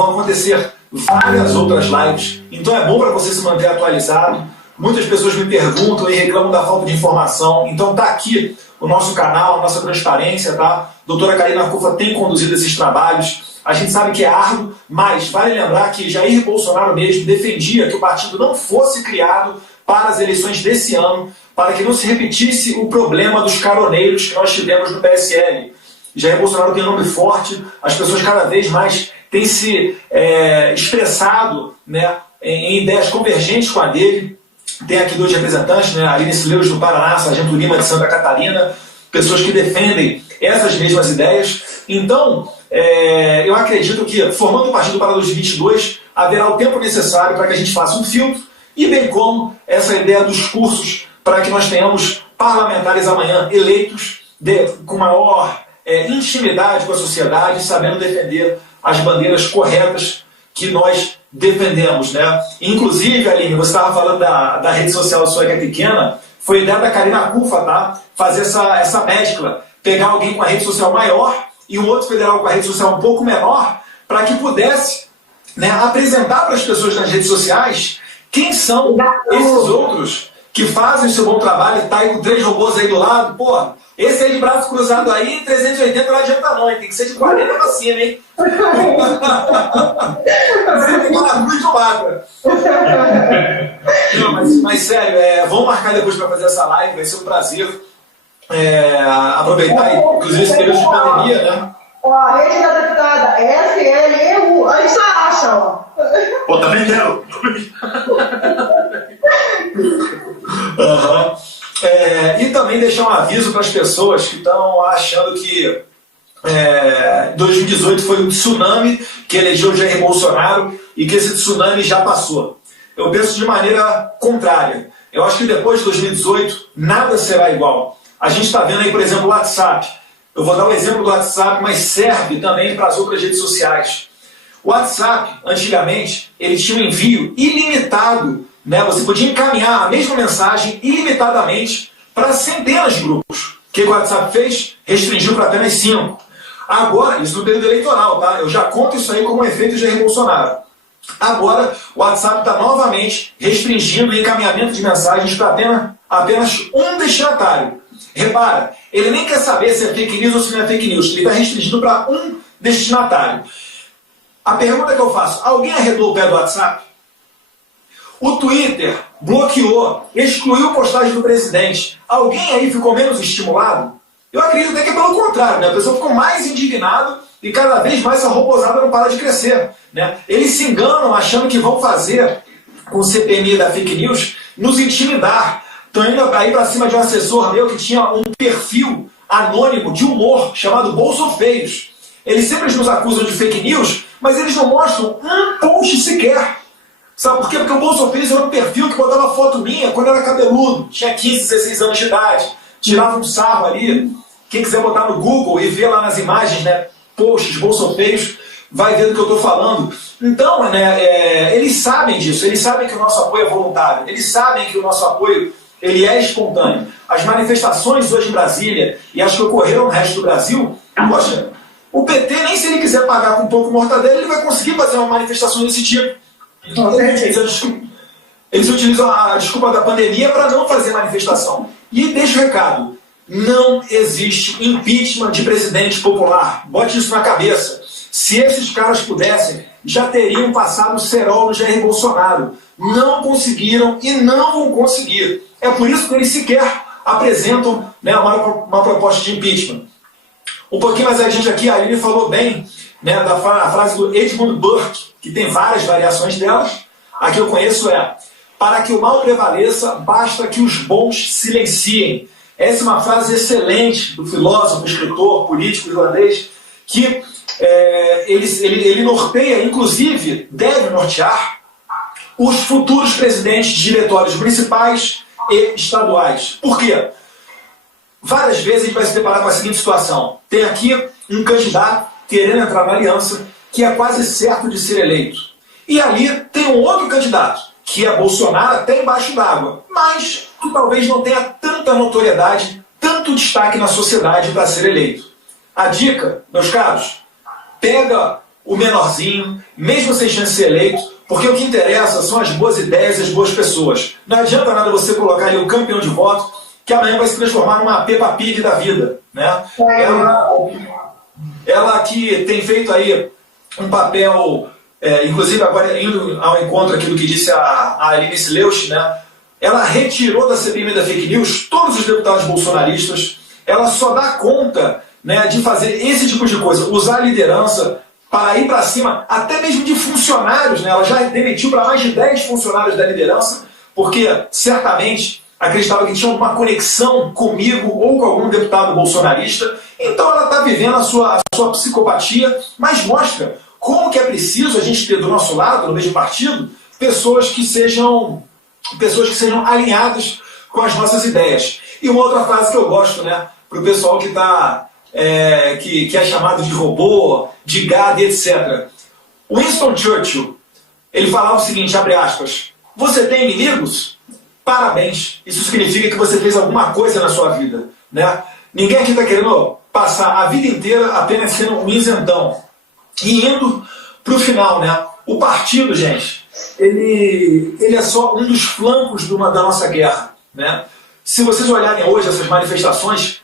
vão acontecer várias outras lives, então é bom para você se manter atualizado. Muitas pessoas me perguntam e reclamam da falta de informação, então tá aqui o nosso canal, a nossa transparência, tá? A doutora Karina Arcufa tem conduzido esses trabalhos, a gente sabe que é árduo, mas vale lembrar que Jair Bolsonaro mesmo defendia que o partido não fosse criado para as eleições desse ano, para que não se repetisse o problema dos caroneiros que nós tivemos no PSL. Jair Bolsonaro tem um nome forte, as pessoas cada vez mais têm se expressado, né, em ideias convergentes com a dele. Tem aqui dois representantes, né, a Ines Leus do Paraná, Sargento Lima de Santa Catarina, pessoas que defendem essas mesmas ideias. Então, eu acredito que, formando o partido para 2022, haverá o tempo necessário para que a gente faça um filtro, e bem como essa ideia dos cursos para que nós tenhamos parlamentares amanhã eleitos com maior intimidade com a sociedade, sabendo defender as bandeiras corretas que nós defendemos, né? Inclusive, Aline, você estava falando da rede social sua que é pequena, foi ideia da Karina Arcufa, tá? Fazer essa mescla, pegar alguém com a rede social maior e um outro federal com a rede social um pouco menor, para que pudesse, né, apresentar para as pessoas nas redes sociais quem são esses outros que fazem o seu bom trabalho, tá aí com 3 robôs aí do lado, porra. Esse aí de braço cruzado aí, 380 não adianta não, hein? Tem que ser de 40 pra cima, hein? Não, mas sério, vamos marcar depois para fazer essa live, vai ser um prazer aproveitar, inclusive esse período de pandemia, né? Ó, a rede da deputada SLEU, a gente acha, ó. Pô, também quero. Uhum. E também deixar um aviso para as pessoas que estão achando que 2018 foi um tsunami que elegeu Jair Bolsonaro e que esse tsunami já passou. Eu penso de maneira contrária. Eu acho que depois de 2018 nada será igual. A gente está vendo aí, por exemplo, o WhatsApp. Eu vou dar o exemplo do WhatsApp, mas serve também para as outras redes sociais. O WhatsApp, antigamente, ele tinha um envio ilimitado, né? Você podia encaminhar a mesma mensagem ilimitadamente para centenas de grupos. O que o WhatsApp fez? Restringiu para apenas 5. Agora, isso no período eleitoral, tá? Eu já conto isso aí como um efeito de Jair Bolsonaro. Agora, o WhatsApp está novamente restringindo o encaminhamento de mensagens para apenas um destinatário. Repara, ele nem quer saber se é fake news ou se não é fake news. Ele está restringindo para um destinatário. A pergunta que eu faço, alguém arredou o pé do WhatsApp? O Twitter bloqueou, excluiu postagem do presidente. Alguém aí ficou menos estimulado? Eu acredito até que é pelo contrário, né? A pessoa ficou mais indignada e cada vez mais essa robozada não para de crescer, né? Eles se enganam achando que vão fazer com o CPMI da fake news nos intimidar. Estão indo aí para cima de um assessor meu que tinha um perfil anônimo de humor chamado Bolsofeios. Eles sempre nos acusam de fake news, mas eles não mostram um post sequer. Sabe por quê? Porque o Bolsofeios era um perfil que botava foto minha quando eu era cabeludo, tinha 15, 16 anos de idade, tirava um sarro ali. Quem quiser botar no Google e ver lá nas imagens, né, posts Bolsofeios, vai ver do que eu estou falando. Então, né, eles sabem disso, eles sabem que o nosso apoio é voluntário, eles sabem que o nosso apoio ele é espontâneo. As manifestações hoje em Brasília e as que ocorreram no resto do Brasil, poxa, o PT, nem se ele quiser pagar com um pouco mortadela, ele vai conseguir fazer uma manifestação desse tipo. Eles utilizam a desculpa da pandemia para não fazer manifestação. E deixa o recado, não existe impeachment de presidente popular. Bote isso na cabeça. Se esses caras pudessem, já teriam passado o cerol no Jair Bolsonaro. Não conseguiram e não vão conseguir. É por isso que eles sequer apresentam, né, uma proposta de impeachment. Um pouquinho mais adiante aqui, a Aline falou bem, né, da frase do Edmund Burke, que tem várias variações delas. A que eu conheço é: para que o mal prevaleça, basta que os bons silenciem. Essa é uma frase excelente do filósofo, escritor, político irlandês, que ele norteia, inclusive, deve nortear os futuros presidentes de diretórios municipais e estaduais. Por quê? Várias vezes a gente vai se deparar com a seguinte situação. Tem aqui um candidato querendo entrar na aliança que é quase certo de ser eleito. E ali tem um outro candidato, que é Bolsonaro até embaixo d'água, mas que talvez não tenha tanta notoriedade, tanto destaque na sociedade para ser eleito. A dica, meus caros, pega o menorzinho, mesmo sem chance de ser eleito, porque o que interessa são as boas ideias e as boas pessoas. Não adianta nada você colocar ali o campeão de voto, que amanhã vai se transformar numa Peppa Pig da vida, né? Ela que tem feito aí um papel, inclusive agora indo ao encontro aqui do que disse a Aline Sleusch, né? Ela retirou da CPMI da fake news todos os deputados bolsonaristas, ela só dá conta, né, de fazer esse tipo de coisa, usar a liderança para ir para cima, até mesmo de funcionários, né? Ela já demitiu para mais de 10 funcionários da liderança, porque certamente acreditava que tinha uma conexão comigo ou com algum deputado bolsonarista. Então ela está vivendo a sua psicopatia, mas mostra como que é preciso a gente ter do nosso lado, no mesmo partido, pessoas que sejam alinhadas com as nossas ideias. E uma outra frase que eu gosto, né, para o pessoal que que é chamado de robô, de gado, etc. Winston Churchill, ele falava o seguinte, abre aspas, você tem inimigos? Parabéns, isso significa que você fez alguma coisa na sua vida, né? Ninguém aqui está querendo passar a vida inteira apenas sendo um isentão. E indo para o final, né? O partido, gente, ele é só um dos flancos da nossa guerra, né? Se vocês olharem hoje essas manifestações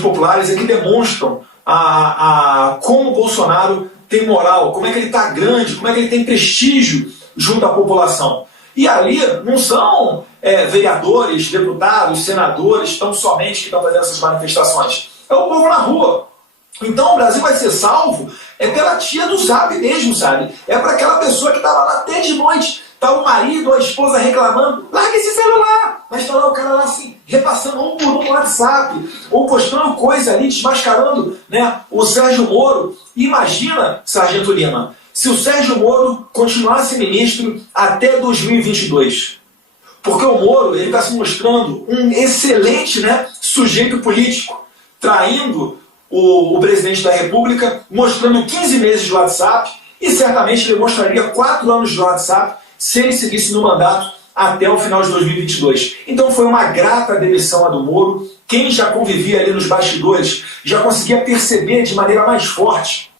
populares é que demonstram como o Bolsonaro tem moral, como é que ele está grande, como é que ele tem prestígio junto à população. E ali não são vereadores, deputados, senadores tão somente que estão fazendo essas manifestações. É o povo na rua. Então o Brasil vai ser salvo pela tia do Zap mesmo, sabe? É para aquela pessoa que estava lá até de noite, tá o marido ou a esposa reclamando, larga esse celular! Mas está lá o cara lá assim, repassando um por um no WhatsApp, ou postando coisa ali, desmascarando, né, o Sérgio Moro. Imagina, Sargento Lima, se o Sérgio Moro continuasse ministro até 2022. Porque o Moro está se mostrando um excelente, né, sujeito político, traindo o presidente da República, mostrando 15 meses de WhatsApp, e certamente ele mostraria 4 anos de WhatsApp se ele seguisse no mandato até o final de 2022. Então foi uma grata demissão a do Moro. Quem já convivia ali nos bastidores já conseguia perceber de maneira mais forte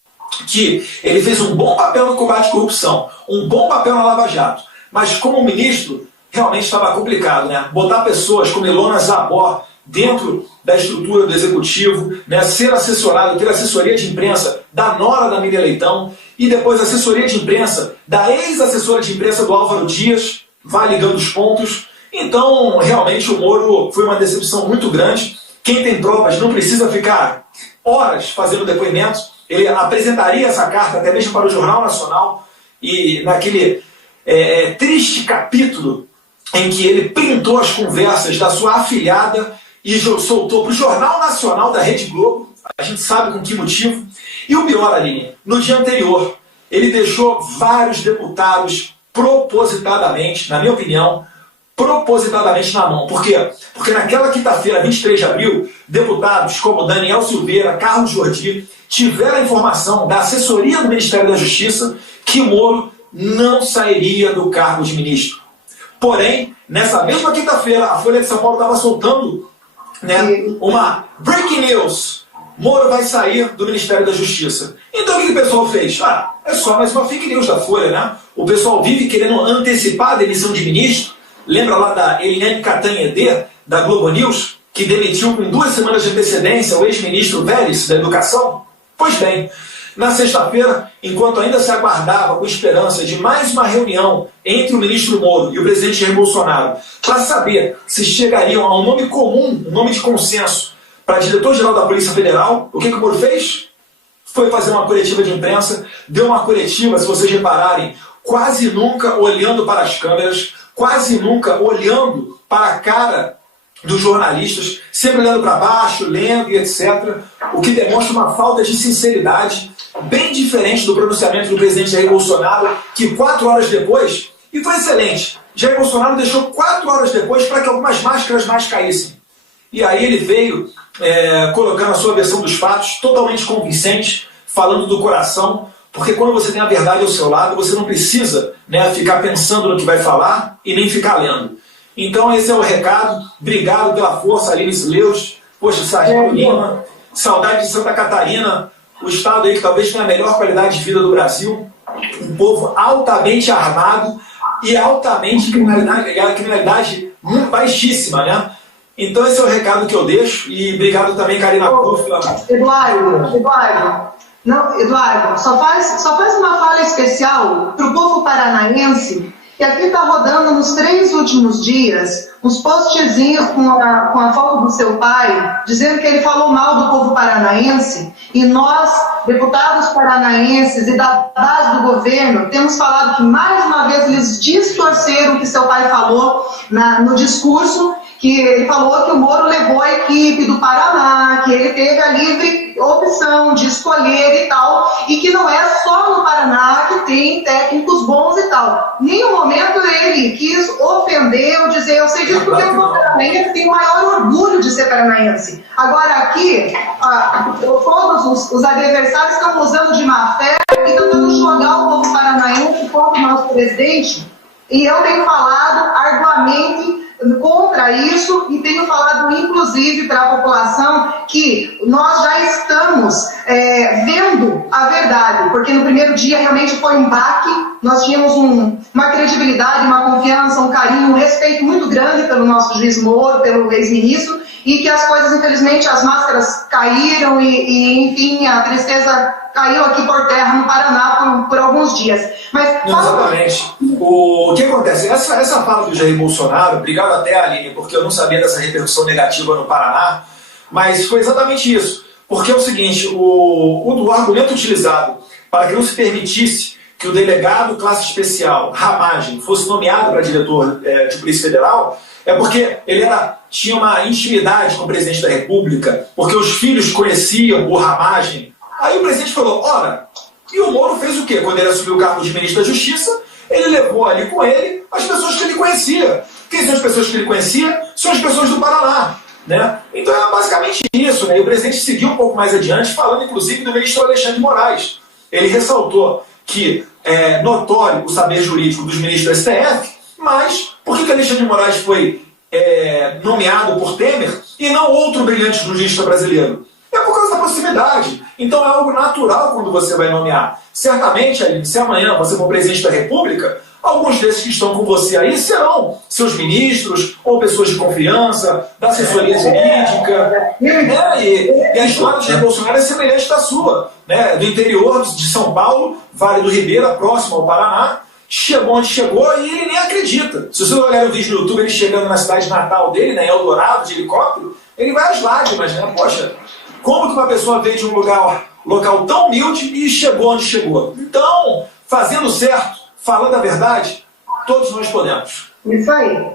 que ele fez um bom papel no combate à corrupção, um bom papel na Lava Jato, mas como ministro realmente estava complicado, né? Botar pessoas como Ilona Zabor dentro da estrutura do executivo, né? Ser assessorado, ter assessoria de imprensa da nora da Miriam Leitão e depois assessoria de imprensa da ex-assessora de imprensa do Álvaro Dias, vai ligando os pontos. Então realmente o Moro foi uma decepção muito grande. Quem tem provas não precisa ficar horas fazendo depoimento. Ele apresentaria essa carta até mesmo para o Jornal Nacional e naquele triste capítulo em que ele printou as conversas da sua afilhada e soltou para o Jornal Nacional da Rede Globo, a gente sabe com que motivo. E o pior, Aline, no dia anterior, ele deixou vários deputados propositadamente, na minha opinião, propositadamente na mão. Por quê? Porque naquela quinta-feira, 23 de abril, deputados como Daniel Silveira, Carlos Jordi, tiveram a informação da assessoria do Ministério da Justiça que Moro não sairia do cargo de ministro. Porém, nessa mesma quinta-feira, a Folha de São Paulo estava soltando, né, uma breaking news. Moro vai sair do Ministério da Justiça. Então o que o pessoal fez? É só mais uma fake news da Folha, né? O pessoal vive querendo antecipar a demissão de ministro. Lembra lá da Eliane Cantanhede, da Globo News, que demitiu com 2 semanas de antecedência o ex-ministro Vélez, da Educação? Pois bem, na sexta-feira, enquanto ainda se aguardava com esperança de mais uma reunião entre o ministro Moro e o presidente Jair Bolsonaro para saber se chegariam a um nome comum, um nome de consenso para diretor-geral da Polícia Federal, o que o Moro fez? Foi fazer uma coletiva de imprensa, deu uma coletiva, se vocês repararem, quase nunca olhando para as câmeras, quase nunca olhando para a cara dos jornalistas, sempre olhando para baixo, lendo e etc. O que demonstra uma falta de sinceridade, bem diferente do pronunciamento do presidente Jair Bolsonaro, que 4 horas depois, e foi excelente, Jair Bolsonaro deixou 4 horas depois para que algumas máscaras mais caíssem. E aí ele veio colocando a sua versão dos fatos, totalmente convincente, falando do coração, porque quando você tem a verdade ao seu lado, você não precisa, né, ficar pensando no que vai falar e nem ficar lendo. Então esse é o recado. Obrigado pela força, Aline Sleusch. Poxa, Sargento Lima, saudade de Santa Catarina. o estado aí que talvez tenha a melhor qualidade de vida do Brasil, um povo altamente armado e altamente criminalidade muito baixíssima, né? Então esse é o recado que eu deixo, e obrigado também, Karina Kufla. Eduardo, só faz uma fala especial para o povo paranaense, que aqui está rodando nos 3 últimos dias uns postzinhos com a foto do seu pai, dizendo que ele falou mal do povo paranaense, e nós, deputados paranaenses e da base do governo, temos falado que mais uma vez eles distorceram o que seu pai falou no discurso, que ele falou que o Moro levou a equipe do Paraná, que ele teve a livre opção de escolher e tal, e que não é só no Paraná que tem técnicos bons e tal. Em nenhum momento ele quis ofender ou dizer, eu sei disso porque eu sou paranaense, tenho o maior orgulho de ser paranaense. Agora aqui, todos os adversários estão usando de má fé e tentando jogar o povo paranaense contra o nosso presidente, e eu tenho falado arduamente contra isso, e tenho falado inclusive para a população que nós já estamos vendo a verdade, porque no primeiro dia realmente foi um baque, nós tínhamos uma credibilidade, uma confiança, um carinho, um respeito muito grande pelo nosso juiz Moro, pelo ex-ministro, e que as coisas, infelizmente, as máscaras caíram e enfim, a tristeza caiu aqui por terra no Paraná por alguns dias. Mas exatamente. O que acontece? Essa fala do Jair Bolsonaro, obrigado até, Aline, porque eu não sabia dessa repercussão negativa no Paraná, mas foi exatamente isso. Porque é o seguinte, o argumento utilizado para que não se permitisse que o delegado classe especial, Ramagem, fosse nomeado para diretor de Polícia Federal, é porque ele tinha uma intimidade com o presidente da República, porque os filhos conheciam o Ramagem. Aí o presidente falou, ora, e o Moro fez o quê? Quando ele assumiu o cargo de ministro da Justiça, ele levou ali com ele as pessoas que ele conhecia. Quem são as pessoas que ele conhecia? São as pessoas do Paraná. Né? Então é basicamente isso. Né? E o presidente seguiu um pouco mais adiante, falando inclusive do ministro Alexandre de Moraes. Ele ressaltou que é notório o saber jurídico dos ministros do STF, mas por que Alexandre de Moraes foi nomeado por Temer e não outro brilhante jurista brasileiro? É por causa da proximidade. Então é algo natural quando você vai nomear. Certamente, Aline, se amanhã você for presidente da República, alguns desses que estão com você aí serão seus ministros ou pessoas de confiança, da assessoria jurídica. E a história de Jair Bolsonaro é semelhante da sua. Né? Do interior de São Paulo, Vale do Ribeira, próximo ao Paraná, chegou onde chegou e ele nem acredita. Se você olhar o vídeo no YouTube, ele chegando na cidade natal dele, né, em Eldorado, de helicóptero, ele vai às lágrimas, né? Poxa, como que uma pessoa veio de um local tão humilde e chegou onde chegou? Então, fazendo certo, falando a verdade, todos nós podemos. Isso aí.